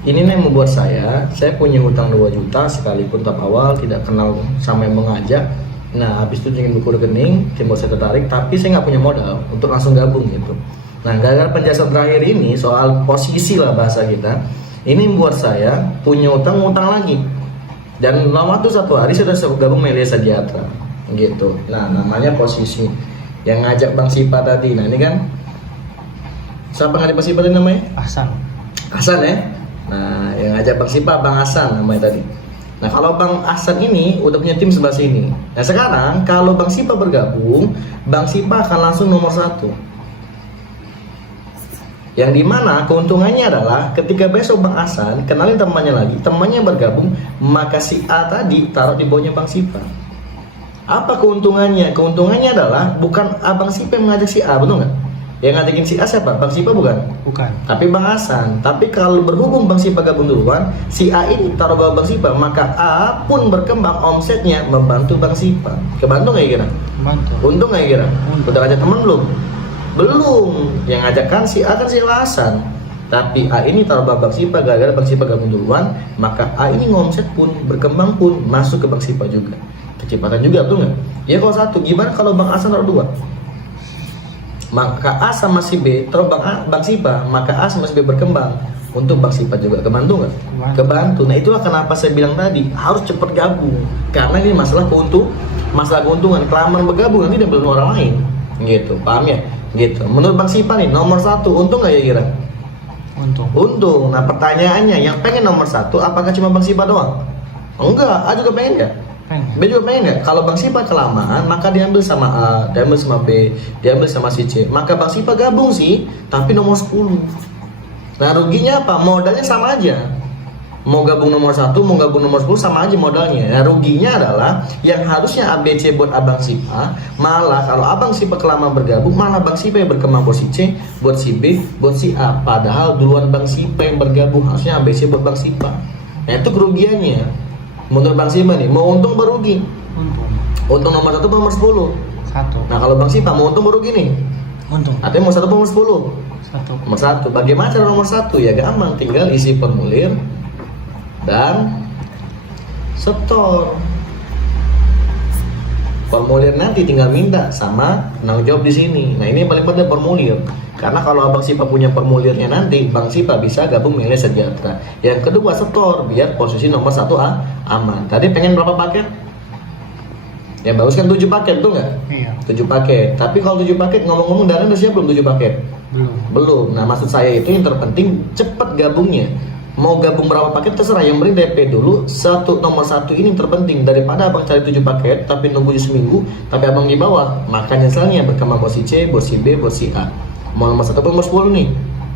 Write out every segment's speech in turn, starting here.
Ini nih yang membuat saya punya hutang 2 juta sekalipun tahap awal tidak kenal sama yang mengajak. Nah, habis itu ingin buku rekening, timbul saya tertarik, tapi saya nggak punya modal untuk langsung gabung gitu. Nah, gara-gara penjelasan terakhir ini soal posisi lah bahasa kita, ini membuat saya punya utang lagi. Dan dalam waktu 1 hari saya sudah gabung Melia Sejahtera gitu. Nah, namanya posisi yang ngajak Bang Sipa tadi. Nah, ini kan siapa ngajak Bang Sipa tadi namanya? Hasan ya. Nah, yang ngajak Bang Sipa Bang Hasan namanya tadi. Nah, kalau Bang Hasan ini udah punya tim sebelah sini. Nah, sekarang kalau Bang Sipa bergabung, Bang Sipa akan langsung nomor 1. Yang dimana keuntungannya adalah ketika besok Bang Hasan kenalin temannya lagi, temannya bergabung, maka si A tadi taruh di bawahnya Bang Sipa. Apa keuntungannya? Keuntungannya adalah bukan Abang Sipa yang mengajak si A, betul nggak? Yang ngajakin si A siapa? Bang Sipa bukan? Bukan. Tapi Bang Hasan. Tapi kalau berhubung Bang Sipa gabung duluan, si A ini taruh bawah Bang Sipa, maka A pun berkembang omsetnya membantu Bang Sipa. Kebantu nggak kira? Bantu. Untung nggak kira? Udah ngajak temen belum? Belum. Yang ngajakkan si A kan si Hasan. Tapi A ini taruh bawah Bang Sipa, gara-gara Bang Sipa gabung duluan, maka A ini ngomset pun berkembang pun masuk ke Bang Sipa juga. Kecepatan juga, betul nggak? Ya kalau 1, gimana kalau Bang Hasan taruh 2? Maka A sama si B terus Bang Sipa, maka A sama si B berkembang untuk Bang Sipa juga. Kebantu nggak? Kebantu. Nah, itulah kenapa saya bilang tadi harus cepat gabung, karena ini masalah keuntungan. Kelamaan bergabung nanti dia belum orang lain gitu, paham ya? Gitu. Menurut Bang Sipa nih nomor 1 untung nggak ya kira? Untung. Nah, pertanyaannya yang pengen nomor 1 apakah cuma Bang Sipa doang? Enggak, A juga pengen nggak? B juga pengen nggak? Kalau Bang Sipa kelamaan, maka diambil sama A, diambil sama B, diambil sama si C. Maka Bang Sipa gabung sih, tapi nomor 10. Nah, ruginya apa? Modalnya sama aja. Mau gabung nomor 1, mau gabung nomor 10 sama aja modalnya. Nah, ruginya adalah yang harusnya A, B, C buat Abang Sipa, malah kalau Abang Sipa kelamaan bergabung, malah Bang Sipa yang berkembang buat si C, buat si B, buat si A. Padahal duluan Bang Sipa yang bergabung, harusnya A, B, C buat Bang Sipa. Nah, itu kerugiannya. Menurut Bang Sipa nih, mau untung berugi? Untung nomor 1 nomor 10? 1. Nah, kalau Bang Sipa mau untung berugi nih? Untung. Artinya mau 1 nomor 10? 1. Nomor 1. Bagaimana cara nomor 1? Ya gampang, tinggal isi formulir dan setor. Formulir nanti tinggal minta sama penanggung jawab di sini. Nah, ini yang paling penting formulir. Karena kalau Abang Sipa punya formulirnya nanti, Bang Sipa bisa gabung Melia Sejahtera. Yang kedua setor, biar posisi nomor 1 aman. Tadi pengen berapa paket? Ya bagus kan 7 paket, betul nggak? Iya. 7 paket. Tapi kalau 7 paket ngomong-ngomong dana udah siap belum 7 paket? Belum. Nah, maksud saya itu yang terpenting cepet gabungnya. Mau gabung berapa paket terserah, yang penting DP dulu. Nomor 1 ini terpenting daripada Abang cari 7 paket tapi nunggu seminggu tapi Abang di bawah. Makanya nyesalnya berkembang bos si C, bos si B, bos si A. Mau nomor 1 atau nomor 10 nih?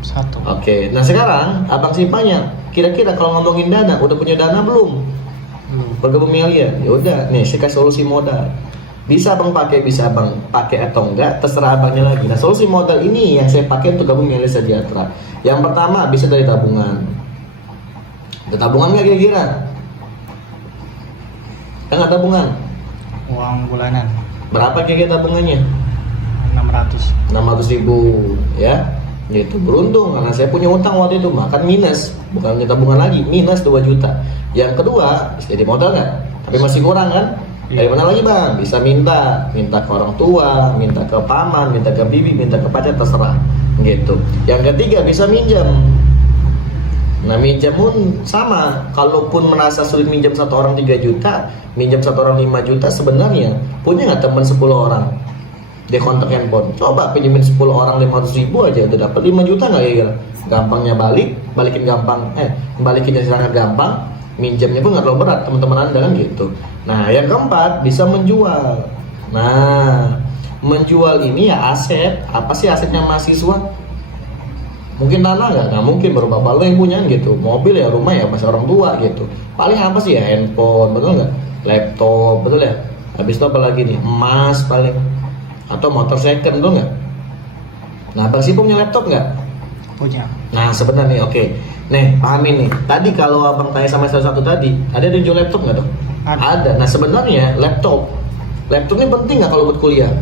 1. Oke. Nah, sekarang Abang Sipanya kira-kira kalau ngomongin dana udah punya dana belum? Bergabung Melia. Ya udah, nih saya kasih solusi modal. Bisa Abang pakai, bisa Abang pakai atau enggak, terserah Abangnya lagi. Nah, solusi modal ini yang saya pakai untuk gabung Melia Sejahtera. Yang pertama bisa dari tabungan. Ada tabungan nggak kira-kira? Kan nggak tabungan? Uang bulanan. Berapa kira-kira tabungannya? 600. 600.000 ya. Gitu. Beruntung karena saya punya utang waktu itu, makan minus, bukan punya tabungan lagi, minus 2 juta. Yang kedua, bisa jadi modal nggak? Tapi masih kurang kan? Dari mana lagi Bang? Bisa minta ke orang tua, minta ke paman, minta ke bibi, minta ke pacar, terserah gitu. Yang ketiga bisa minjam. Nah, minjam pun sama. Kalaupun merasa sulit minjam 1 orang 3 juta, minjam 1 orang 5 juta, sebenarnya punya nggak teman 10 orang? Dia kontak handphone, coba pinjemin 10 orang 500.000 aja udah dapat 5 juta nggak ya? Gampangnya balikin gampang, balikinnya sangat gampang, minjamnya pun nggak terlalu berat teman-teman Anda kan gitu. Nah, yang keempat bisa menjual. Nah, menjual ini ya aset. Apa sih asetnya mahasiswa? Mungkin tanah nggak mungkin, baru bapak lo yang punya gitu. Mobil ya, rumah ya masih orang tua gitu. Paling apa sih ya, handphone, betul nggak? Laptop, betul ya? Habis itu apa lagi nih? Emas paling, atau motor second, betul nggak? Nah, Bang Sipa punya laptop nggak? Punya. Nah, sebenarnya oke. Nih, pahamin nih. Tadi kalau Abang tanya sama salah satu tadi, ada yang jual laptop nggak tuh? Ada. Nah, sebenarnya laptop ini penting nggak kalau buat kuliah?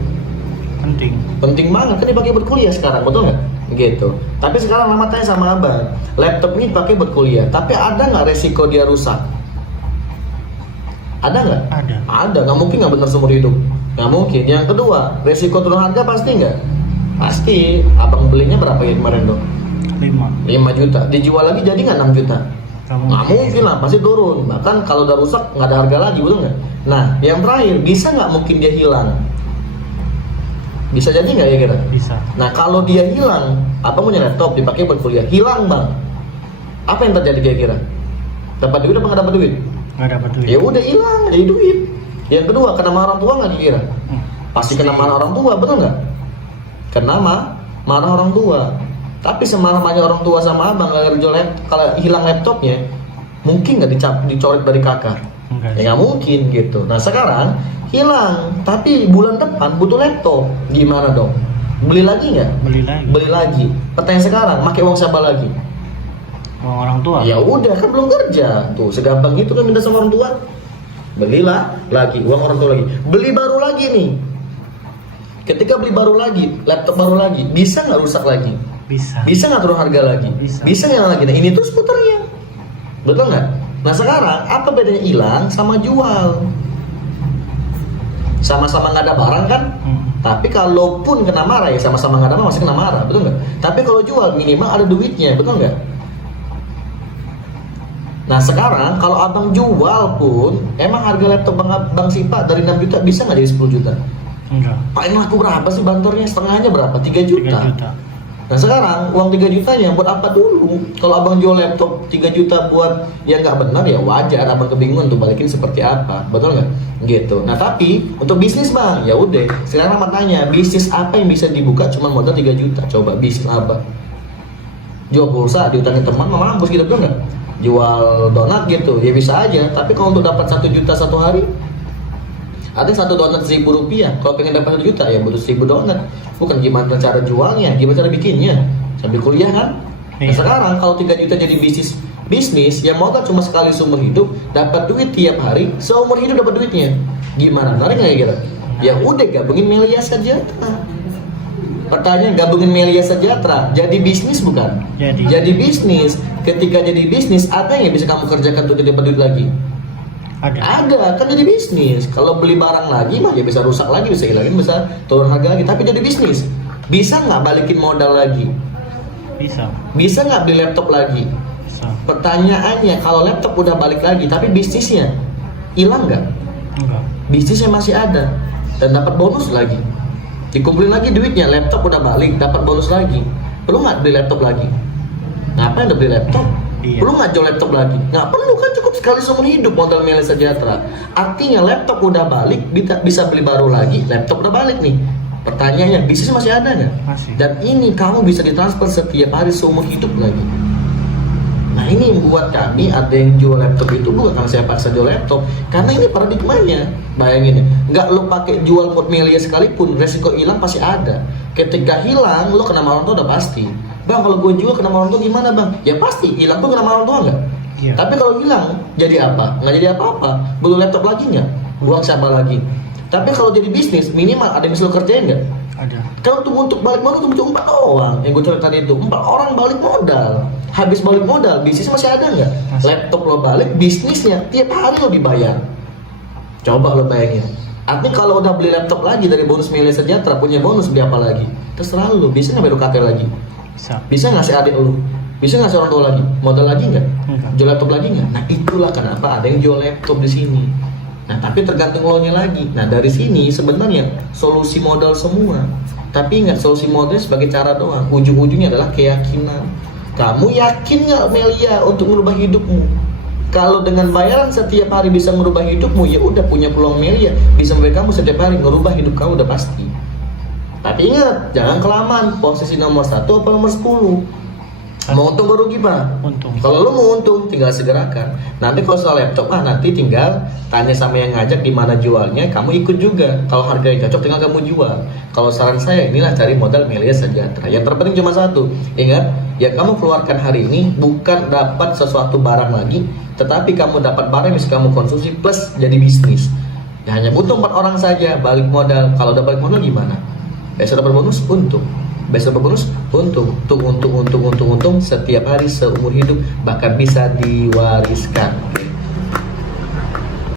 Penting. Penting banget, kan dipakai buat kuliah sekarang, betul nggak? gitu. Tapi sekarang Mama tanya sama abang, laptop ini dipakai buat kuliah, tapi ada nggak resiko dia rusak? Ada nggak? Ada. Nggak mungkin nggak bener seumur hidup, nggak mungkin. Yang kedua, resiko turun harga pasti nggak? Pasti. Abang belinya berapa ya kemarin dong? 5 juta. Dijual lagi jadi nggak 6 juta? Nggak mungkin lah, pasti turun. Bahkan kalau udah rusak nggak ada harga lagi, betul nggak? Nah, yang terakhir, bisa nggak mungkin dia hilang? Bisa jadi nggak ya kira? Bisa. Nah, kalau dia hilang, apa punya laptop dipakai buat kuliah, hilang bang, apa yang terjadi kira-kira? Dapat duit apa nggak dapat duit? Nggak dapat duit. Ya udah hilang, jadi duit. Yang kedua, kena marah orang tua nggak kira? Pasti kena marah orang tua, betul nggak? Kena marah orang tua. Tapi semarah-marahnya orang tua sama abang kalau hilang laptopnya, mungkin nggak dicoret dari kakak? Enggak. Ya nggak mungkin gitu. Nah sekarang hilang, tapi bulan depan butuh laptop, gimana dong? Beli lagi nggak? Beli lagi. Pertanyaan sekarang, pakai uang siapa lagi? Uang orang tua. Ya udah kan belum kerja, tuh segampang itu kan minta sama orang tua. Belilah lagi, uang orang tua lagi. Beli baru lagi nih. Ketika beli baru lagi, laptop baru lagi, bisa nggak rusak lagi? Bisa. Bisa nggak turun harga lagi? Bisa nggak lagi? Nah ini tuh skuternya, betul nggak? Nah sekarang apa bedanya hilang sama jual? Sama-sama nggak ada barang kan? Tapi kalaupun kena marah ya sama-sama nggak ada barang masih kena marah, betul nggak? Tapi kalau jual minimal ada duitnya, betul nggak? Nah sekarang kalau abang jual pun emang harga laptop bang Sipa dari 6 juta bisa nggak jadi 10 juta? Enggak. Paling laku berapa sih bantornya? Setengahnya berapa? 3 juta. 3 juta. Nah sekarang uang 3 jutanya buat apa dulu? Kalau abang jual laptop 3 juta buat yang nggak benar ya wajar abang kebingungan untuk balikin seperti apa, betul nggak? Gitu. Nah tapi untuk bisnis bang, ya udah. Sekarang abang tanya bisnis apa yang bisa dibuka cuma modal 3 juta? Coba bisnis apa? Jual pulsa diutangin teman mampus gitu betul nggak? Jual donat gitu ya bisa aja. Tapi kalau untuk dapat 1 juta satu hari, ada satu donat 1.000 rupiah. Kalau pengen dapat 1 juta ya butuh 1.000 donat. Bukan gimana cara jualnya, gimana cara bikinnya. Sambil kuliah kan. Nah, sekarang kalau 3 juta jadi bisnis yang modal cuma sekali seumur hidup, dapat duit tiap hari, seumur hidup dapat duitnya. Gimana? Menarik nggak kira? Ya udah gabungin Melia Sejahtera. Pertanyaan gabungin Melia Sejahtera, jadi bisnis bukan? Jadi bisnis. Ketika jadi bisnis, ada yang bisa kamu kerjakan untuk dapat duit lagi? Ada, kan jadi bisnis. Kalau beli barang lagi mah ya bisa rusak lagi, bisa hilangin, bisa turun harga lagi. Tapi jadi bisnis, bisa nggak balikin modal lagi? Bisa. Bisa nggak beli laptop lagi? Bisa. Pertanyaannya, kalau laptop udah balik lagi, tapi bisnisnya hilang nggak? Enggak. Bisnisnya masih ada dan dapat bonus lagi. Dikumpulin lagi duitnya, laptop udah balik, dapat bonus lagi. Perlu nggak beli laptop lagi? Ngapain udah beli laptop? Iya. Perlu nggak jual laptop lagi? Nggak perlu kan, cukup sekali seumur hidup modal Melia Sejahtera. Artinya laptop udah balik, bisa beli baru lagi, laptop udah balik nih. Pertanyaannya, bisnis masih ada nggak? Masih. Dan ini kamu bisa ditransfer setiap hari seumur hidup lagi. Nah ini yang buat kami ada yang jual laptop itu bukan karena saya paksa jual laptop, karena ini paradigmanya. Bayangin, nggak lo pakai jual buat Melia sekalipun, resiko hilang pasti ada. Ketika hilang, lo kena marah orang tua udah pasti. Bang kalau gue jual kena marah orang tua gimana bang? Ya pasti hilang tuh kena marah orang tua nggak? Iya. Tapi kalau hilang jadi apa? Nggak jadi apa-apa. Butuh laptop lagi nggak? Buang siapa lagi? Tapi kalau jadi bisnis minimal ada yang bisa lo kerjain nggak? Ada. Kan untuk balik modal tuh cuma 4 orang yang gue cerita tadi itu, 4 orang balik modal. Habis balik modal, bisnis masih ada nggak? Laptop lo balik, bisnisnya tiap hari lo dibayar. Coba lo bayangin. Artinya kalau udah beli laptop lagi dari bonus Melia Sejahtera, punya bonus beli apa lagi? Terserah lo, bisa nggak bayar UKT lagi? Bisa ngasih adik lo? Bisa ngasih orang tua lagi? Modal lagi nggak? Jual laptop lagi nggak? Nah itulah kenapa ada yang jual laptop di sini. Nah tapi tergantung lo nya lagi. Nah dari sini sebenarnya solusi modal semua. Tapi ingat solusi modal sebagai cara doang. Ujung-ujungnya adalah keyakinan. Kamu yakin nggak Melia untuk merubah hidupmu? Kalau dengan bayaran setiap hari bisa merubah hidupmu, ya udah punya peluang Melia bisa membuat kamu setiap hari merubah hidup kamu udah pasti. Tapi ingat, jangan kelamaan posisi nomor 1 atau nomor 10. Mau untung baru gimana? Untung. Kalau lo mau untung, tinggal segerakan. Nanti kalau soal laptop, nanti tinggal tanya sama yang ngajak di mana jualnya, kamu ikut juga. Kalau harganya cocok, tinggal kamu jual. Kalau saran saya, inilah cari modal Melia Sejahtera. Yang terpenting cuma satu, ingat, ya kamu keluarkan hari ini bukan dapat sesuatu barang lagi, tetapi kamu dapat barang yang bisa kamu konsumsi plus jadi bisnis. Ya hanya butuh 4 orang saja balik modal. Kalau udah balik modal gimana? Besok dapat bonus, untung. Besok bonus untung setiap hari seumur hidup, bahkan bisa diwariskan.